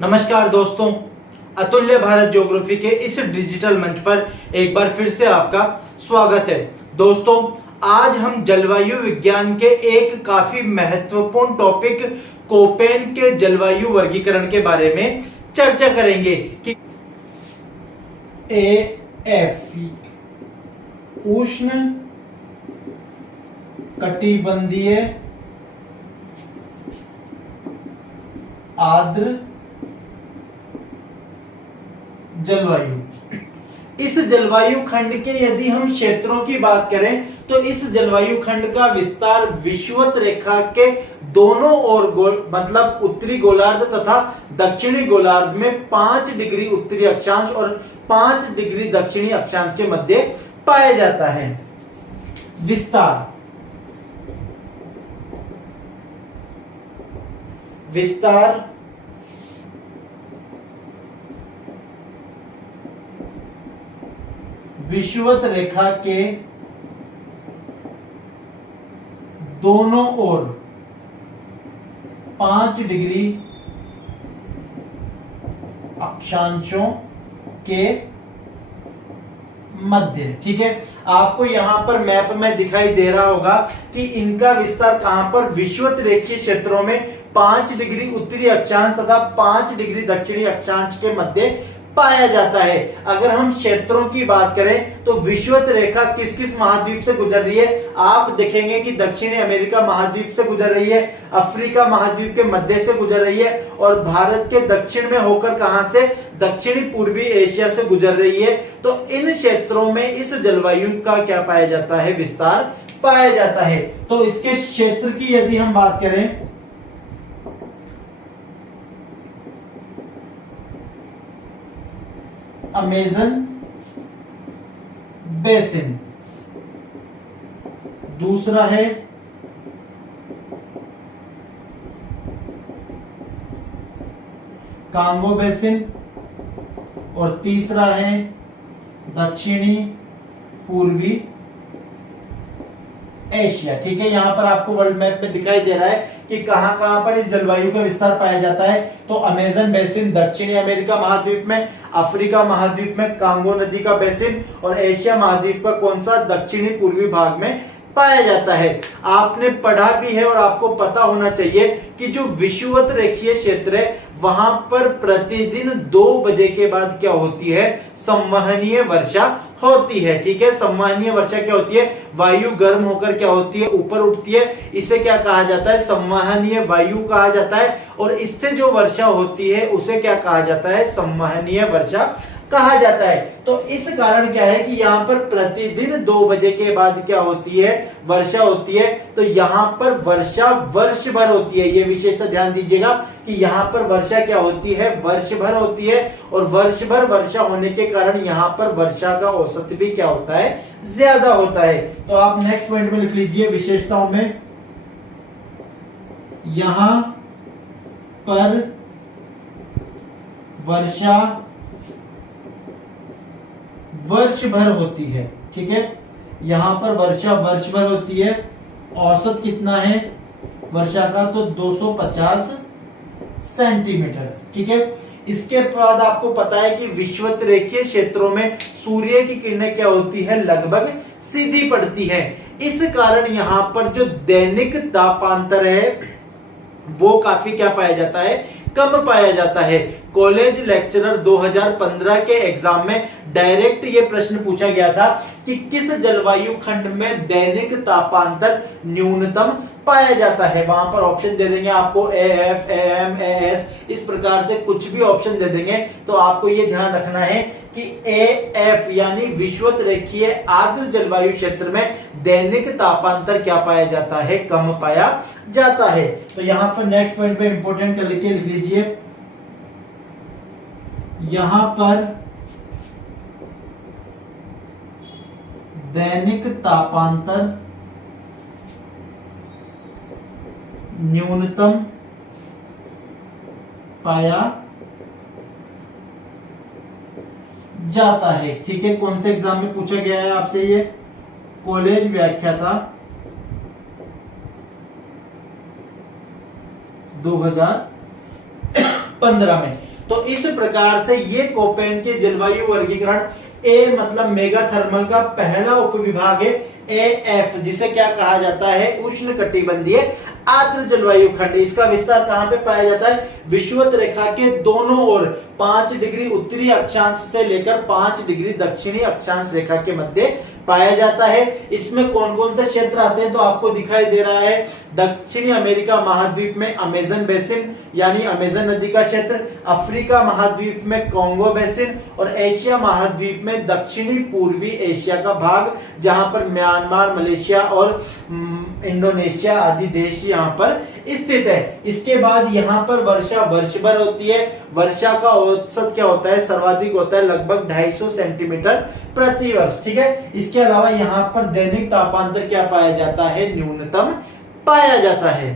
नमस्कार दोस्तों, अतुल्य भारत ज्योग्राफी के इस डिजिटल मंच पर एक बार फिर से आपका स्वागत है। दोस्तों, आज हम जलवायु विज्ञान के एक काफी महत्वपूर्ण टॉपिक कोपेन के जलवायु वर्गीकरण के बारे में चर्चा करेंगे कि AF उष्ण कटिबंधीय आर्द्र जलवायु। इस जलवायु खंड के यदि हम क्षेत्रों की बात करें तो इस जलवायु खंड का विस्तार विषुवत रेखा के दोनों ओर मतलब उत्तरी गोलार्ध तथा दक्षिणी गोलार्ध में 5 डिग्री उत्तरी अक्षांश और 5 डिग्री दक्षिणी अक्षांश के मध्य पाया जाता है। विस्तार विषुवत रेखा के दोनों ओर 5 डिग्री अक्षांशों के मध्य। ठीक है, आपको यहां पर मैप में दिखाई दे रहा होगा कि इनका विस्तार कहां पर विषुवत रेखीय क्षेत्रों में 5 डिग्री उत्तरी अक्षांश तथा 5 डिग्री दक्षिणी अक्षांश के मध्य पाया जाता है। अगर हम क्षेत्रों की बात करें तो विषुवत रेखा किस किस महाद्वीप से गुजर रही है, आप देखेंगे कि दक्षिणी अमेरिका महाद्वीप से गुजर रही है, अफ्रीका महाद्वीप के मध्य से गुजर रही है और भारत के दक्षिण में होकर कहां से, दक्षिणी पूर्वी एशिया से गुजर रही है। तो इन क्षेत्रों में इस जलवायु का क्या पाया जाता है, विस्तार पाया जाता है। तो इसके क्षेत्र की यदि हम बात करें, अमेज़न बेसिन, दूसरा है कांगो बेसिन और तीसरा है दक्षिणी पूर्वी एशिया। ठीक है, यहां पर आपको वर्ल्ड मैप में दिखाई दे रहा है कि कहां कहां पर इस जलवायु का विस्तार पाया जाता है। तो अमेज़न बेसिन दक्षिणी अमेरिका महाद्वीप में, अफ्रीका महाद्वीप में कांगो नदी का बेसिन और एशिया महाद्वीप का कौन सा, दक्षिणी पूर्वी भाग में पाया जाता है। आपने पढ़ा भी है और आपको पता होना चाहिए कि जो विषुवत रेखीय क्षेत्र है वहां पर प्रतिदिन 2 बजे के बाद क्या होती है, संवहनीय वर्षा होती है। ठीक है, संवहनीय वर्षा क्या होती है, वायु गर्म होकर क्या होती है, ऊपर उठती है। इसे क्या कहा जाता है, संवहनीय वायु कहा जाता है और इससे जो वर्षा होती है उसे क्या कहा जाता है, संवहनीय वर्षा कहा जाता है। तो इस कारण क्या है कि यहाँ पर प्रतिदिन 2 बजे के बाद क्या होती है, वर्षा होती है। तो यहाँ पर वर्षा वर्ष भर होती है, ये विशेषता ध्यान दीजिएगा कि यहाँ पर वर्षा क्या होती है, वर्ष भर होती है और वर्ष भर वर्षा होने के कारण यहाँ पर वर्षा का औसत भी क्या होता है, ज्यादा होता है। तो आप नेक्स्ट पॉइंट में लिख लीजिए विशेषताओं में, यहाँ पर वर्षा वर्ष भर होती है। ठीक है, यहां पर वर्षा वर्ष भर होती है। औसत कितना है वर्षा का, तो 250 सेंटीमीटर। ठीक है, इसके बाद आपको पता है कि विषुवत रेखीय क्षेत्रों में सूर्य की किरणें क्या होती है, लगभग सीधी पड़ती है। इस कारण यहां पर जो दैनिक तापांतर है वो काफी क्या पाया जाता है, कम पाया जाता है। कॉलेज लेक्चरर 2015 के एग्जाम में डायरेक्ट ये प्रश्न पूछा गया था कि किस जलवायु खंड में दैनिक तापांतर न्यूनतम पाया जाता है। वहां पर ऑप्शन दे देंगे आपको AF, AM, AS, इस प्रकार से कुछ भी ऑप्शन दे देंगे। तो आपको ये ध्यान रखना है कि AF यानी विषुवत रेखीय आर्द्र जलवायु क्षेत्र में दैनिक तापांतर क्या पाया जाता है, कम पाया जाता है। तो यहां पर नेक्स्ट पॉइंट पे इंपोर्टेंट कर लिख लीजिए, यहां पर दैनिक तापांतर न्यूनतम पाया जाता है। ठीक है, कौन से एग्जाम में पूछा गया है आपसे, ये कॉलेज व्याख्याता 2015 में। तो इस प्रकार से ये कोपेन के जलवायु वर्गीकरण ए मतलब मेगा थर्मल का पहला उपविभाग है एफ, जिसे क्या कहा जाता है, उष्णकटिबंधीय आर्द्र जलवायु खंड। इसका विस्तार कहां पे पाया जाता है, विषुवत रेखा के दोनों ओर 5 डिग्री उत्तरी अक्षांश से लेकर 5 डिग्री दक्षिणी अक्षांश रेखा के मध्य पाया जाता है। इसमें कौन कौन से क्षेत्र आते हैं तो आपको दिखाई दे रहा है, दक्षिणी अमेरिका महाद्वीप में अमेजन बेसिन यानी अमेजन नदी का क्षेत्र, अफ्रीका महाद्वीप में कांगो बेसिन और एशिया महाद्वीप में दक्षिणी पूर्वी एशिया का भाग, जहां पर म्यांमार, मलेशिया और इंडोनेशिया आदि देश यहाँ पर स्थित है। इसके बाद यहाँ पर वर्षा वर्ष भर होती है। वर्षा का औसत क्या होता है, सर्वाधिक होता है लगभग 250 सेंटीमीटर प्रति वर्ष। ठीक है, इसके अलावा यहाँ पर दैनिक तापांतर क्या पाया जाता है, न्यूनतम पाया जाता है।